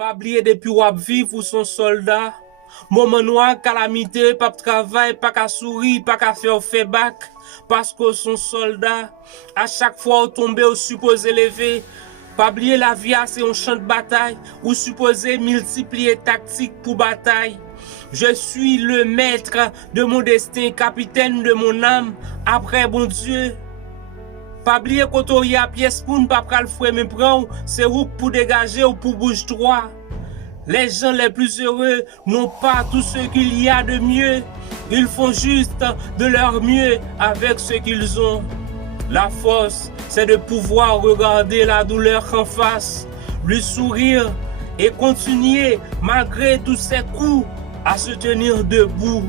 Pas oublier depuis ou vivre ou son soldat. Moment noir, calamité, pas de travail, pas qu'à sourire, pas qu'à faire feedback. Parce que son soldat, à chaque fois où tomber ou supposé lever. Pas oublier la vie, c'est un champ de bataille, ou supposé multiplier tactiques pour bataille. Je suis le maître de mon destin, capitaine de mon âme, après bon Dieu. Pas oublier quand on y a pièce pour ne pas le fouet, mais prendre, c'est où pour dégager ou pour bouger droit. Les gens les plus heureux n'ont pas tout ce qu'il y a de mieux. Ils font juste de leur mieux avec ce qu'ils ont. La force, c'est de pouvoir regarder la douleur en face, lui sourire et continuer, malgré tous ces coups, à se tenir debout.